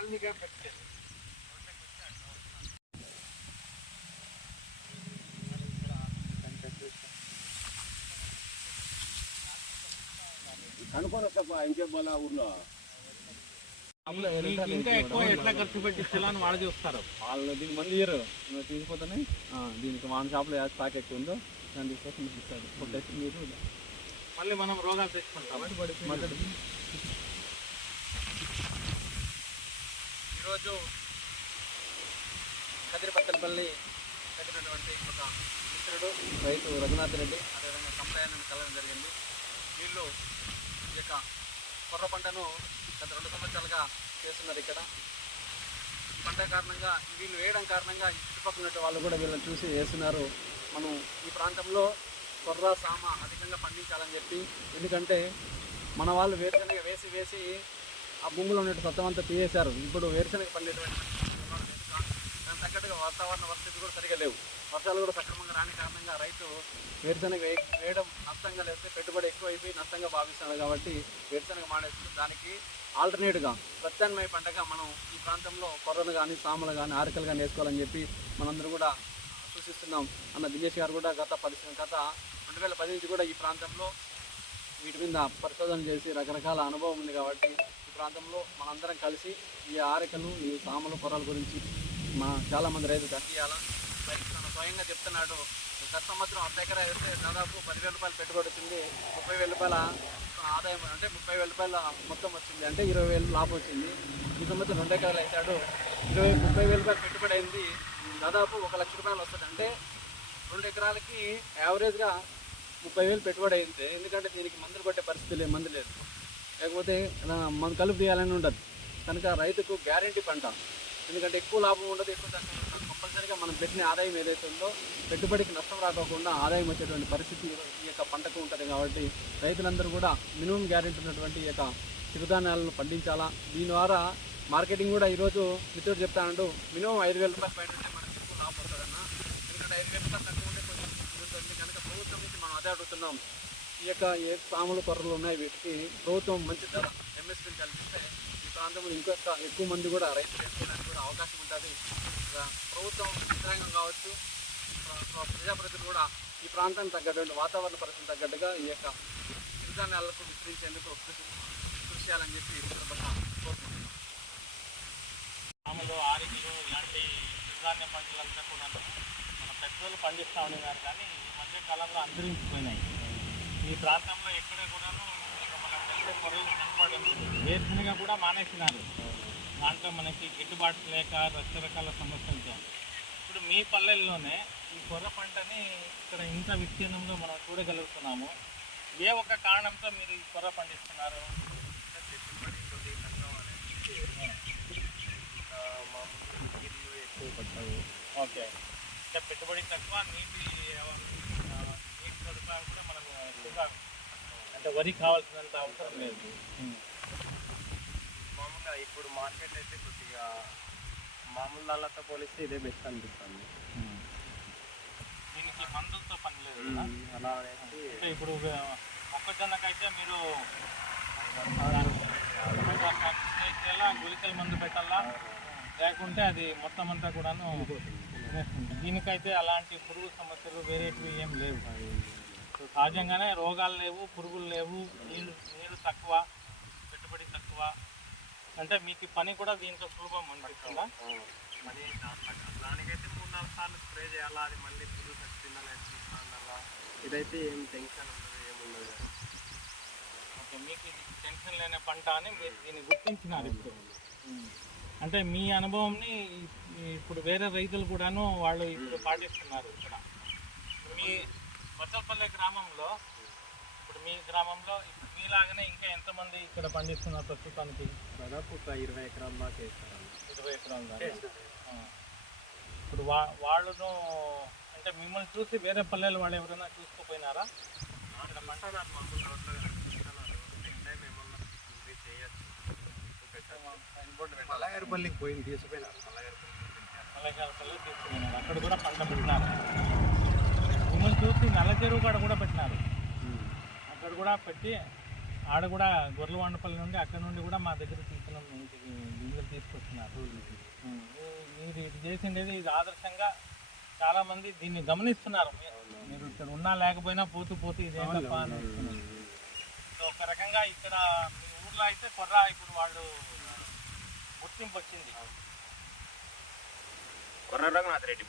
వాల్మీకి పెట్టారు. అనుకోని ఇంకే బోలా ఊర్లో ఇంకా ఎక్కువ ఎట్లా ఖర్చు పెట్టించాలని వాళ్ళు చూస్తారు. వాళ్ళు దీనికి మంది ఇయ్యరు, తీసుకుపోతేనే దీనికి మన షాప్లో ఏ స్టాక్ ఎక్కువ ఉందో దాన్ని తీసుకొచ్చి మీకు ఇస్తారు. కొట్టేసి మీరు మళ్ళీ మనం రోగాలు తెచ్చుకుంటాం. ఈరోజు కదిరిపత్తలపల్లి తగినటువంటి ఒక మిత్రుడు రైతు రఘునాథ్ రెడ్డి, అదేవిధంగా కంప్లైంట్ కలవడం జరిగింది. వీళ్ళు ఈ యొక్క కొర్ర పంటను గత 2 సంవత్సరాలుగా చేస్తున్నారు. ఇక్కడ పంట కారణంగా వీళ్ళు వేయడం కారణంగా చుట్టుపక్కల ఉన్న వాళ్ళు కూడా వీళ్ళని చూసి వేస్తున్నారు. మనం ఈ ప్రాంతంలో కొర్ర సామ అధికంగా పండించాలని చెప్పి, ఎందుకంటే మన వాళ్ళు వేరుశనగ వేసి ఆ భూమిలో ఉన్నట్టు సత్తం తీసేశారు. ఇప్పుడు వేరుశనగ పండేటువంటి దానికి తగ్గట్టుగా వాతావరణ పరిస్థితులు కూడా సరిగా లేవు. వర్షాలు కూడా సక్రమంగా రాని కారణంగా రైతు వేరుశనగ వేయడం నష్టంగా లేస్తే పెట్టుబడి ఎక్కువైపోయి నష్టంగా భావిస్తున్నారు. కాబట్టి వేరుశనగ మానేస్తుంది. దానికి ఆల్టర్నేట్గా ప్రత్యామ్నాయ పంటగా మనం ఈ ప్రాంతంలో కొర్రలు కానీ సామలు కానీ ఆరికలు కానీ వేసుకోవాలని చెప్పి మనందరూ కూడా సూచిస్తున్నాం. అన్న దినేష్ గారు కూడా గత 2010 నుంచి కూడా ఈ ప్రాంతంలో వీటి మీద పరిశోధన చేసి రకరకాల అనుభవం ఉంది. కాబట్టి ఈ ప్రాంతంలో మనందరం కలిసి ఈ ఆరికలు ఈ సామలు కొర్రల గురించి చాలామంది రైతులు అందియాల. రైతు తన స్వయంగా చెప్తున్నాడు, గత సంవత్సరం 1/2 ఎకరా వేస్తే దాదాపు 10,000 రూపాయలు పెట్టుబడి వచ్చింది, 30,000 రూపాయల ఆదాయం, అంటే 30,000 రూపాయల మొత్తం వచ్చింది, అంటే 20,000 లాభం వచ్చింది. ఈ సంవత్సరం 2 ఎకరాలు వేసాడు, 30,000 రూపాయలు పెట్టుబడి అయింది, దాదాపు 1,00,000 రూపాయలు వస్తుంది. అంటే 2 ఎకరాలకి యావరేజ్గా 30,000 పెట్టుబడి అయింది. ఎందుకంటే దీనికి మందులు కొట్టే పరిస్థితి లేదు, మందు లేదు, లేకపోతే మన కలుపు తీయాలని ఉండదు. కనుక రైతుకు గ్యారంటీ పంట, ఎందుకంటే ఎక్కువ లాభం ఉండదు, ఎక్కువ తక్కువ ఉండదు. కంపల్సరీగా మనం పెట్టిన ఆదాయం ఏదైతే ఉందో పెట్టుబడికి నష్టం రాకోకుండా ఆదాయం వచ్చేటువంటి పరిస్థితి ఈ యొక్క పంటకు ఉంటుంది. కాబట్టి రైతులందరూ కూడా మినిమం గ్యారెంటీ ఉన్నటువంటి ఈ యొక్క చిరుధాన్యాలను పండించాలా. దీని ద్వారా మార్కెటింగ్ కూడా ఈరోజు మిత్రుడు చెప్తానంటూ మినిమం 5,000 రూపాయలు పైన ఉంటే మనకు ఎక్కువ లాభం వస్తుందన్న. ఎందుకంటే 5,000 రూపాయలు తక్కువ ఉంటే కొంచెం ఉంటుంది. కనుక ప్రభుత్వం నుంచి మనం అదే అడుగుతున్నాం. ఈ యొక్క ఏ సాములు కొర్రలు ఉన్నాయి వీటికి ప్రభుత్వం మంచి ధర ఎంఎస్పీని కల్పిస్తే ఈ ప్రాంతంలో ఇంకొక ఎక్కువ మంది కూడా రైతులు చేసుకోవడానికి కూడా అవకాశం ఉంటుంది. ప్రభుత్వం యంత్రాంగం కావచ్చు, ప్రజాప్రతినిధులు కూడా ఈ ప్రాంతానికి తగ్గటువంటి వాతావరణ పరిస్థితి తగ్గట్టుగా ఈ యొక్క చిరుధాన్యాలకు విస్తరించేందుకు కృషి చేయాలని చెప్పి కోరుకుంటున్నాం. సామలు, ఆరికలు ఇలాంటి చిరుధాన్య పంటలంతా కూడా మన పెద్దలు పండిస్తూ ఉన్నారు. కానీ ఈ మధ్య కాలంలో అంతరించిపోయినాయి. ఈ ప్రాంతంలో ఎక్కడ కూడాను మనం తెలిసే పొరలు కనపడడం, వేరుశనగ కూడా మానేసినారు. దాంట్లో మనకి గిట్టుబాటు లేక రకరకాల సమస్యలతో ఇప్పుడు మీ పల్లెల్లోనే ఈ కొర్ర పంటని ఇక్కడ ఇంత విస్తీర్ణంలో మనం చూడగలుగుతున్నాము. ఏ ఒక్క కారణంతో మీరు ఈ కొర్ర పండిస్తున్నారు? ఎక్కువ పడతాయి. ఓకే, అంటే పెట్టుబడి తక్కువ, నీటి సదుపాయం కూడా మనకు ఎక్కువగా, అంటే వరి కావాల్సినంత అవసరం లేదు. మామూలుగా ఇప్పుడు మార్కెట్ అయితే కొద్దిగా మామూలు దానితో పోలిస్తే ఇదే బెస్ట్ అనిపిస్తుంది. దీనికి మందులతో పని లేదు కదా. అలా అనేసి ఇప్పుడు మొక్కజొన్నకైతే మీరు ఎలా గుళికల మందు పెట్టాలా, లేకుంటే అది మొత్తం అంతా కూడాను తినేస్తుంది. దీనికైతే అలాంటి పురుగు సమస్యలు వేరేటివి ఏం లేవు. సహజంగానే రోగాలు లేవు, పురుగులు లేవు, నీళ్ళు తక్కువ, పెట్టుబడి తక్కువ, అంటే మీకు పని కూడా దీంట్లో సులభం అనిపిస్తుందా? మరి దానికైతే 3-4 సార్లు స్ప్రే చేయాలా, అది మళ్ళీ పురుగు చచ్చిందా చూసుకోవాలా. ఇదైతే ఏం టెన్షన్ ఉండదు, ఏముండదు. ఓకే, మీకు ఇది టెన్షన్ లేని పంట అని మీరు దీన్ని గుర్తించినారు. ఇప్పుడు అంటే మీ అనుభవంని ఇప్పుడు వేరే రైతులు కూడాను వాళ్ళు ఇప్పుడు పాటిస్తున్నారు. ఇక్కడ మీ వత్తలపల్లి గ్రామంలో, ఇప్పుడు మీ గ్రామంలో మీలాగానే ఇంకా ఎంతమంది ఇక్కడ పండిస్తున్నారు ప్రస్తుతానికి? దాదాపు ఒక 20 ఎకరాల దాకా వేస్తారు. 20 ఎకరాల దాకా. ఇప్పుడు వాళ్ళను అంటే మిమ్మల్ని చూసి వేరే పల్లెల వాళ్ళు ఎవరైనా చూసుకోపోయినారా? ఇక్కడ మంటున్నారు, మామూలు రోడ్లో కనిపిస్తున్నారు. నెక్స్ట్ టైం ఏమన్నా చేయొచ్చు. మల్లగారిపల్లికి పోయింది, తీసుకుపోయినారు. మల్లగారిపల్లి తీసుకుపోయినారు, అక్కడ కూడా పంట పెట్టినారు. మిమ్మల్ని చూసి నల్ల చెరువు కాడ కూడా పెట్టినారు, అక్కడ కూడా పెట్టి ఆడ కూడా గొర్రెల వండపల్లి నుండి అక్కడ నుండి కూడా మా దగ్గర తీసుకున్నాం, ఇంటికి గింజలు తీసుకొస్తున్నారు. మీరు ఇది చేసిండేది ఇది ఆదర్శంగా చాలా మంది దీన్ని గమనిస్తున్నారు. మీరు ఇక్కడ ఉన్నా లేకపోయినా పోతూ పోతూ ఇదేంటప్ప అని వస్తున్నారు. సో ఒక రకంగా ఇక్కడ మీ ఊర్లో అయితే కొర్రా ఇప్పుడు వాళ్ళు గుర్తింపు వచ్చింది. కొర్ర రఘునాథ్ రెడ్డి